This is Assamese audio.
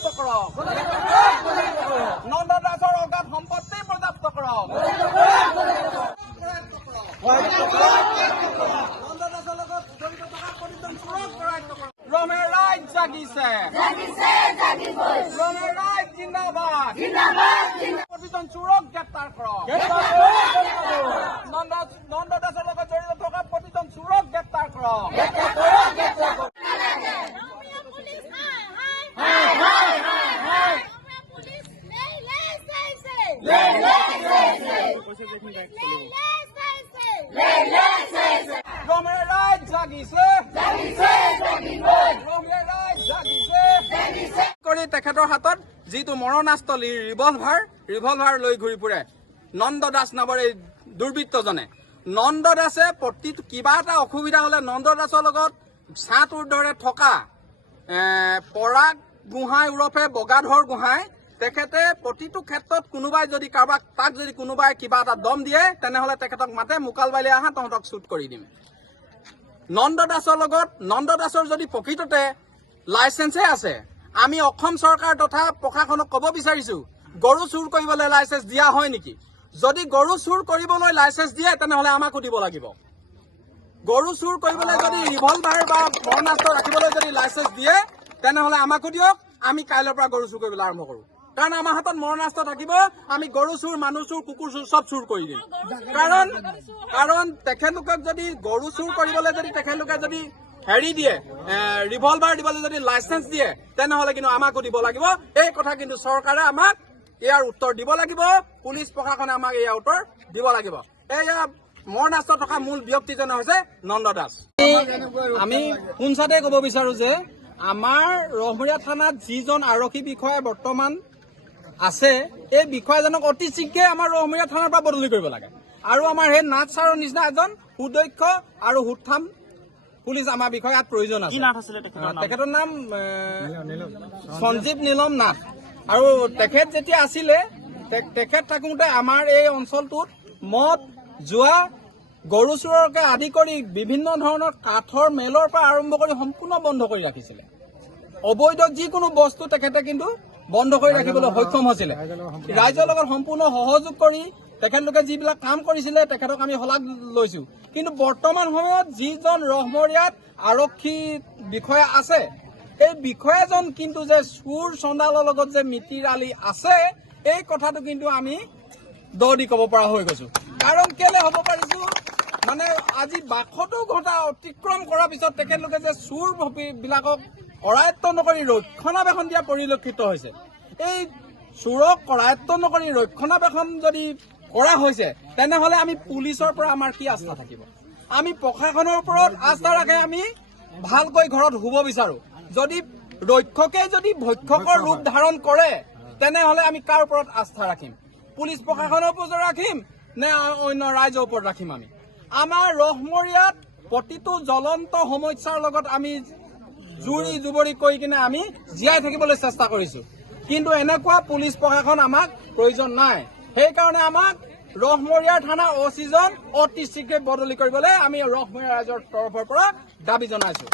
পৰ্যাপ্ত কৰক নন্দ দাসৰ অগাধ সম্পত্তি পৰ্যাপ্ত কৰক নন্দ দাসৰ লগত জড়িত থকা প্ৰতিজন চোৰক কৰায়ত্ব কৰক ৰমেশ ৰাইজ জাগিছে ৰমেশ ৰাইজ জিন্দাবাদ প্ৰতিজন চোৰক গ্ৰেপ্তাৰ কৰক নন্দ দাসৰ লগত জড়িত থকা প্ৰতিজন চোৰক গ্ৰেপ্তাৰ কৰক ৰমেশ ৰাইজ জাগিছে কৰি তেখেতৰ হাতত যিটো মৰণাস্থলী ৰিভলভাৰ লৈ ঘূৰি ফুৰে নন্দ দাস নামৰ এই দুৰ্বৃত্তজনে নন্দ দাসে প্ৰতিটো কিবা এটা অসুবিধা হলে নন্দ দাসৰ লগত ছাট উৰ্ধৰে থকা পৰাগ গোহাঁই ওৰফে বগাধৰ গোহাঁই তেখেতে প্ৰতিটো ক্ষেত্ৰত কোনোবাই যদি কাৰোবাক তাক যদি কোনোবাই কিবা এটা দম দিয়ে তেনেহলে তেখেতক মাতে মোকালবাইলৈ আহা তহঁতক শ্বুট কৰি দিম নন্দ দাসৰ লগত নন্দ দাসৰ যদি প্ৰকৃততে লাইচেন্সে আছে আমি অসম চৰকাৰ তথা প্ৰশাসনক ক'ব বিচাৰিছো গৰু চুৰ কৰিবলৈ লাইচেন্স দিয়া হয় নেকি যদি গৰু চুৰ কৰিবলৈ লাইচেন্স দিয়ে তেনেহলে আমাকো দিব লাগিব গৰু চুৰ কৰিবলৈ যদি ৰিভলভাৰ বা মৰণাস্ত্ৰ ৰাখিবলৈ যদি লাইচেন্স দিয়ে তেনেহলে আমাকো দিয়ক আমি কাইলৈৰ পৰা গৰু চুৰ কৰিবলৈ আৰম্ভ কৰোঁ কাৰণ আমাৰ হাতত মৰণাস্ত্ৰ থাকিব আমি গৰু চুৰ মানুহ চুৰ কুকুৰ চুৰ চব চুৰ কৰি দিম কাৰণ তেখেতলোকক যদি গৰু চুৰ কৰিবলৈ যদি তেখেতলোকে যদি হেৰি দিয়ে ৰিভলভাৰ দিবলৈ যদি লাইচেন্স দিয়ে তেনেহলে কিন্তু আমাকো দিব লাগিব এই কথা কিন্তু চৰকাৰে আমাক ইয়াৰ উত্তৰ দিব লাগিব পুলিচ প্ৰশাসনে আমাক ইয়াৰ উত্তৰ দিব লাগিব এয়া মৰণাস্ত্ৰ থকা মূল ব্যক্তিজন হৈছে নন্দ দাস আমি পোনছাতে ক'ব বিচাৰো যে আমাৰ ৰহমৰীয়া থানাত যিজন আৰক্ষী বিষয়া বৰ্তমান আছে এই বিষয়াজনক অতি শীঘ্ৰে আমাৰ ৰহমৰীয়া থানাৰ পৰা বদলি কৰিব লাগে আৰু আমাৰ সেই নাথ ছাৰৰ নিচিনা এজন সুদক্ষ আৰু সুঠাম পুলিচ আমাৰ বিষয়াত প্ৰয়োজন আছে তেখেতৰ নাম সঞ্জীৱ নীলম নাথ আৰু তেখেত যেতিয়া আছিলে তেখেত থাকোঁতে আমাৰ এই অঞ্চলটোত মদ জুৱা গৰু চোৰকে আদি কৰি বিভিন্ন ধৰণৰ কাঠৰ মেলৰ পৰা আৰম্ভ কৰি সম্পূৰ্ণ বন্ধ কৰি ৰাখিছিলে অবৈধ যিকোনো বস্তু তেখেতে কিন্তু বন্ধ কৰি ৰাখিবলৈ সক্ষম হৈছিলে ৰাইজৰ লগত সম্পূৰ্ণ সহযোগ কৰি তেখেতলোকে যিবিলাক কাম কৰিছিলে তেখেতক আমি শলাগ লৈছো কিন্তু বৰ্তমান সময়ত যিজন ৰহমৰীয়াত আৰক্ষী বিষয়া আছে এই বিষয়াজন কিন্তু যে চুৰ চন্দালৰ লগত যে মিতিৰ আলি আছে এই কথাটো কিন্তু আমি দি ক'ব পৰা হৈ গৈছো কাৰণ কেলে হ'ব পাৰিছো মানে আজি 62 ঘণ্টা অতিক্ৰম কৰাৰ পিছত তেখেতলোকে যে চুৰ বিলাকক কৰায়ত্ব নকৰি ৰক্ষণাবেক্ষণ দিয়া পৰিলক্ষিত হৈছে এই চুৰক কৰায়ত্ব নকৰি ৰক্ষণাবেক্ষণ যদি কৰা হৈছে তেনেহলে আমি পুলিচৰ পৰা আমাৰ কি আস্থা থাকিব আমি প্ৰশাসনৰ ওপৰত আস্থা ৰাখে আমি ভালকৈ ঘৰত শুব বিচাৰো যদি ৰক্ষকে যদি ভক্ষকৰ ৰূপ ধাৰণ কৰে তেনেহলে আমি কাৰ ওপৰত আস্থা ৰাখিম পুলিচ প্ৰশাসনৰ ওপৰত ৰাখিম নে অন্য ৰাইজৰ ওপৰত ৰাখিম আমি আমাৰ ৰহমৰীয়াত প্ৰতিটো জ্বলন্ত সমস্যাৰ লগত আমি জুৰি জুবৰি কৰি কিনে আমি জীয়াই থাকিবলৈ চেষ্টা কৰিছো কিন্তু এনেকুৱা পুলিচ প্ৰশাসন আমাক প্ৰয়োজন নাই সেইকাৰণে আমাক ৰহমৰীয়া থানা অচিজন অতি শীঘ্ৰে বদলি কৰিবলৈ আমি ৰহমৰীয়া ৰাইজৰ তৰফৰ পৰা দাবী জনাইছো